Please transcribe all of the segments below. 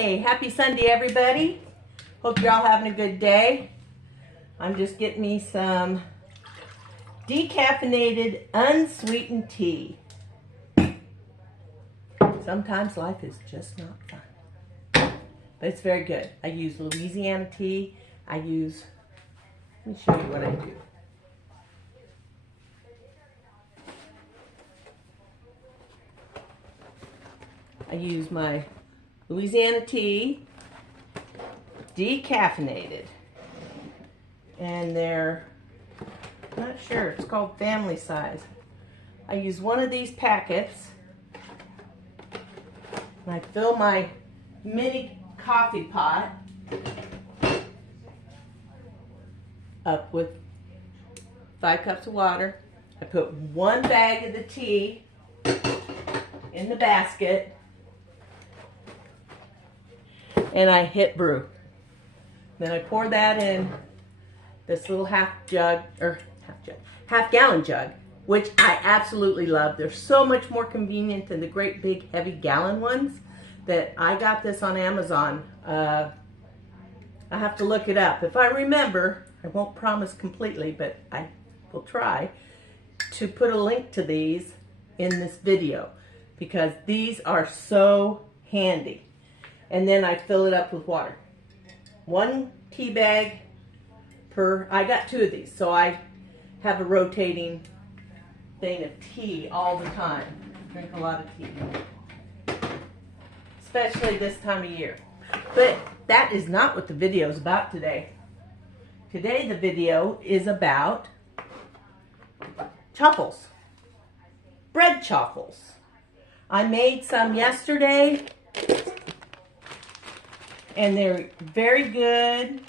Hey, happy Sunday, everybody. Hope you're all having a good day. I'm just getting me some decaffeinated, unsweetened tea. Sometimes life is just not fun, but it's very good. I use Louisiana tea. Let me show you what I do. I use my Louisiana tea, decaffeinated, and they're, I'm not sure, it's called family size. I use one of these packets, and I fill my mini coffee pot up with 5 cups of water. I put 1 bag of the tea in the basket, and I hit brew. Then I pour that in this little half gallon jug, which I absolutely love. They're so much more convenient than the great big heavy gallon ones that I got this on Amazon. I have to look it up. If I remember, I won't promise completely, but I will try to put a link to these in this video because these are so handy. And then I fill it up with water. 1 tea bag per, I got 2 of these, so I have a rotating thing of tea all the time. Drink a lot of tea, especially this time of year. But that is not what the video is about today. Today the video is about Chaffles, bread chaffles. I made some yesterday, and they're very good.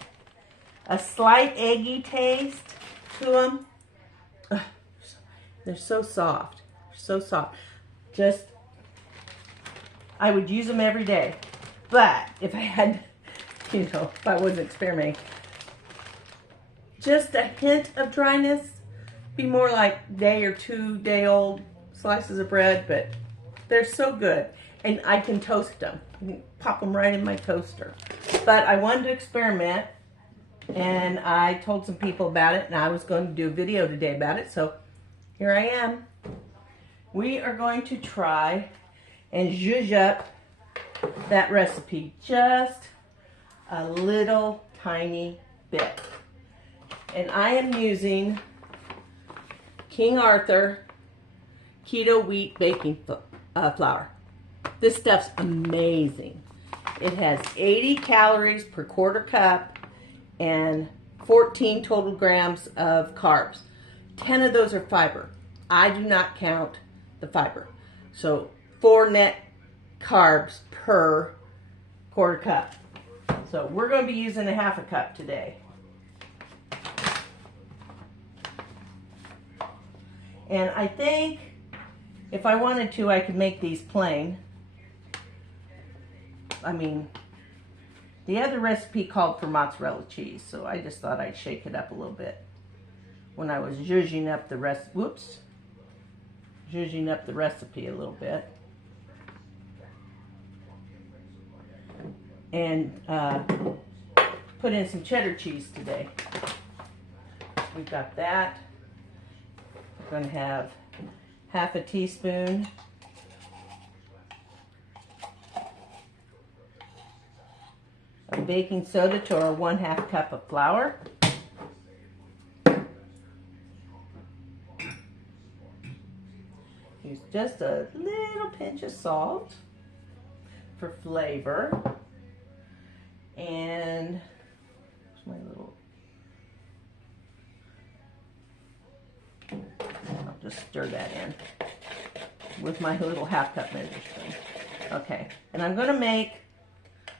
A slight eggy taste to them. Ugh, they're so soft, so soft. Just, I would use them every day. But if I had, if I wasn't experimenting, just a hint of dryness, be more like day or 2 day old slices of bread, but they're so good. And I can toast them. I can pop them right in my toaster. But I wanted to experiment, and I told some people about it, and I was going to do a video today about it, so here I am. We are going to try and zhuzh up that recipe just a little tiny bit. And I am using King Arthur keto wheat baking flour. This stuff's amazing. It has 80 calories per quarter cup and 14 total grams of carbs. 10 of those are fiber. I do not count the fiber. So 4 net carbs per quarter cup. So we're going to be using a 1/2 cup today. And I think if I wanted to, I could make these plain. I mean, the other recipe called for mozzarella cheese, so I just thought I'd shake it up a little bit when I was zhuzhing up the zhuzhing up the recipe a little bit. And put in some cheddar cheese today. We've got that. We're going to have 1/2 teaspoon of baking soda to our 1/2 cup of flour. Use just a little pinch of salt for flavor. And here's my little, I'll just stir that in with my little 1/2 cup measure spoon. Okay, and I'm going to make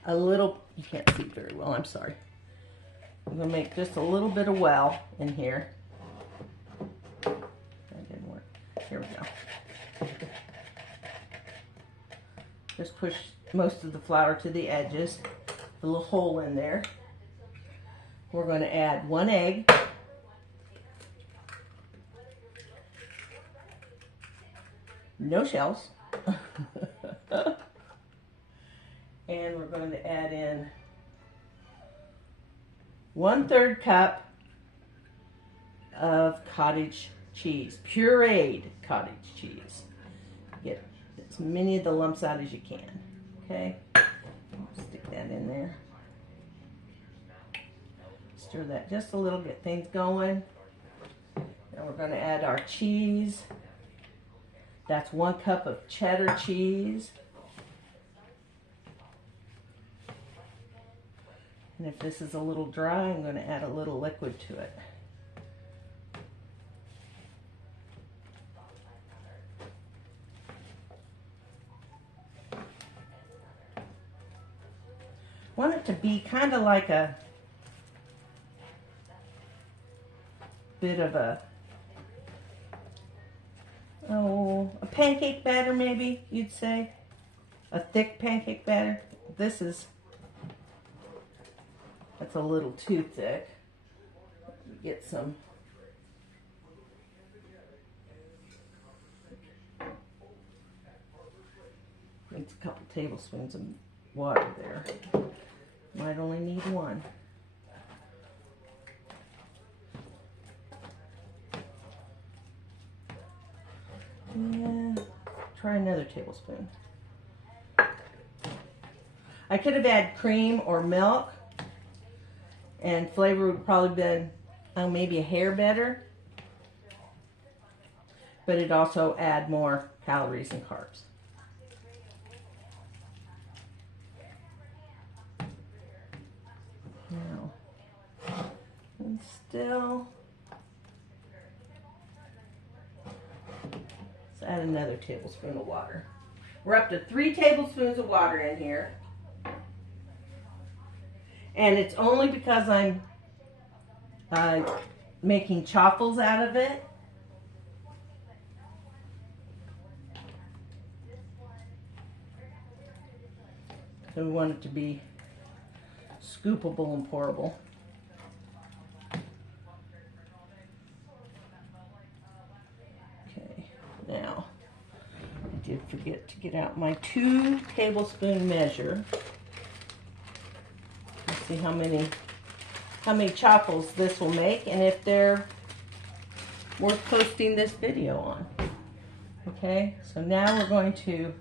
a little, you can't see very well, I'm sorry. I'm going to make just a little bit of well in here. That didn't work. Here we go. Just push most of the flour to the edges, a little hole in there. We're going to add 1 egg. No shells. And we're going to add in 1/3 cup of cottage cheese, pureed cottage cheese. Get as many of the lumps out as you can. Okay, stick that in there. Stir that just a little, get things going. Now we're going to add our cheese. That's 1 cup of cheddar cheese. And if this is a little dry, I'm going to add a little liquid to it. Want it to be kind of like a bit of a pancake batter, maybe you'd say. A thick pancake batter. That's a little too thick. Get some needs a couple tablespoons of water there. Might only need 1. Yeah, try another tablespoon. I could have added cream or milk, and flavor would probably been maybe a hair better, but it'd also add more calories and carbs. Now, and still, let's add another tablespoon of water. We're up to 3 tablespoons of water in here. And it's only because I'm making chaffles out of it. So we want it to be scoopable and pourable. Okay, now I did forget to get out my 2 tablespoon measure. See how many chaffles this will make, and if they're worth posting this video on. Okay, so now we're going to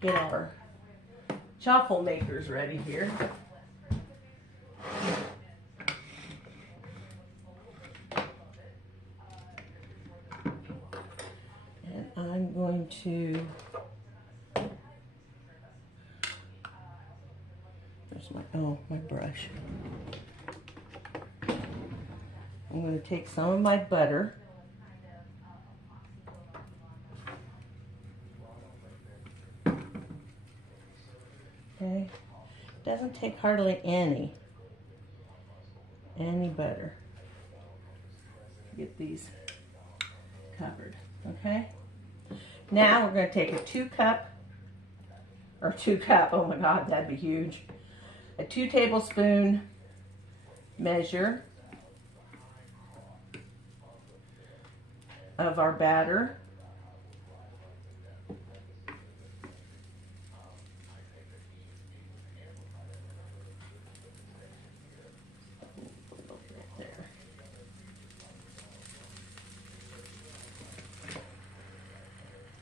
get our chaffle makers ready here. And I'm going to my brush. I'm going to take some of my butter. Okay. Doesn't take hardly any butter. Get these covered. Okay. Now we're going to take a 2 cup, oh my God, that'd be huge. A 2 tablespoon measure of our batter.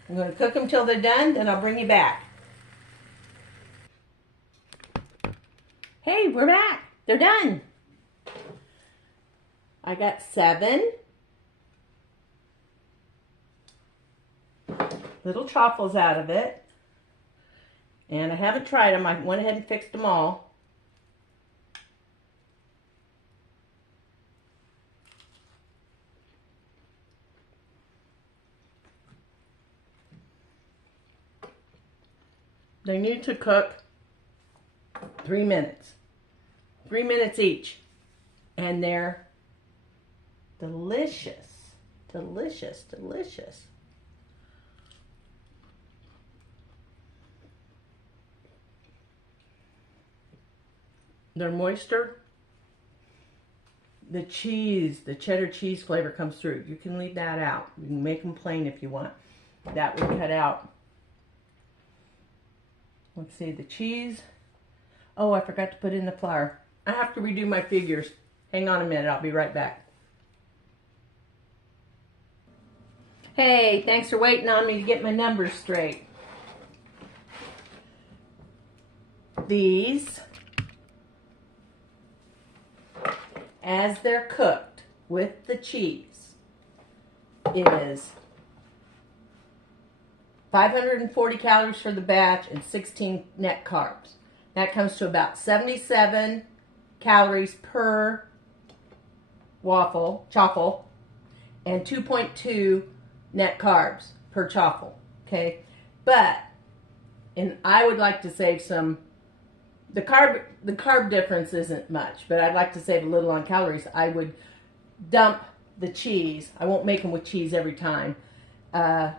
I'm going to cook them till they're done, then I'll bring you back. Hey, we're back. They're done. I got 7 little chaffles out of it. And I haven't tried them. I went ahead and fixed them all. They need to cook 3 minutes. 3 minutes each. And they're delicious. Delicious, delicious. They're moister. The cheese, the cheddar cheese flavor comes through. You can leave that out. You can make them plain if you want. That would cut out Let's see, the cheese. Oh, I forgot to put in the flour. I have to redo my figures. Hang on a minute, I'll be right back. Hey, thanks for waiting on me to get my numbers straight. These, as they're cooked with the cheese, is 540 calories for the batch and 16 net carbs. That comes to about 77 calories per chaffle, and 2.2 net carbs per chaffle. Okay, and I would like to save some. The carb difference isn't much, but I'd like to save a little on calories. I would dump the cheese. I won't make them with cheese every time. And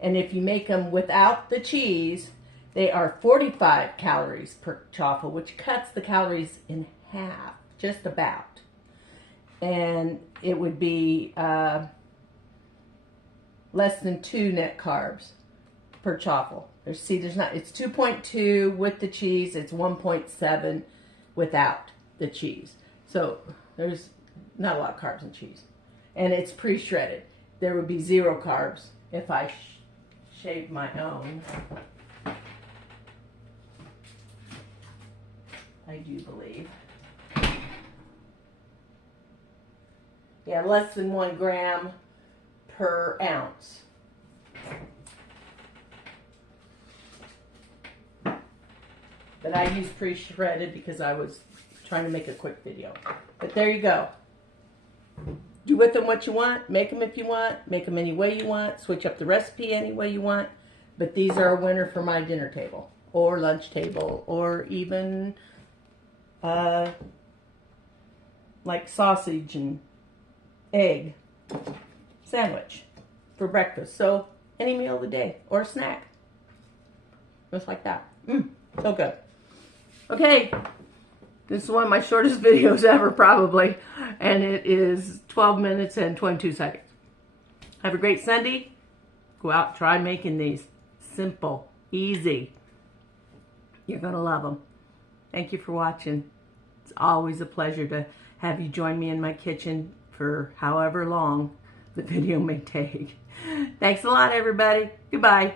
if you make them without the cheese, they are 45 calories per chaffle, which cuts the calories in half, just about. And it would be less than 2 net carbs per chaffle. It's 2.2 with the cheese. It's 1.7 without the cheese. So there's not a lot of carbs in cheese. And it's pre-shredded. There would be 0 carbs if I shave my own. I do believe. Yeah, less than 1 gram per ounce. But I use pre-shredded because I was trying to make a quick video. But there you go. Do with them what you want. Make them if you want. Make them any way you want. Switch up the recipe any way you want. But these are a winner for my dinner table. Or lunch table. Or even like sausage and egg sandwich for breakfast. So any meal of the day. Or snack. Just like that. So good. Okay. This is one of my shortest videos ever, probably. And it is 12 minutes and 22 seconds. Have a great Sunday. Go out and try making these. Simple. Easy. You're going to love them. Thank you for watching. It's always a pleasure to have you join me in my kitchen for however long the video may take. Thanks a lot, everybody. Goodbye.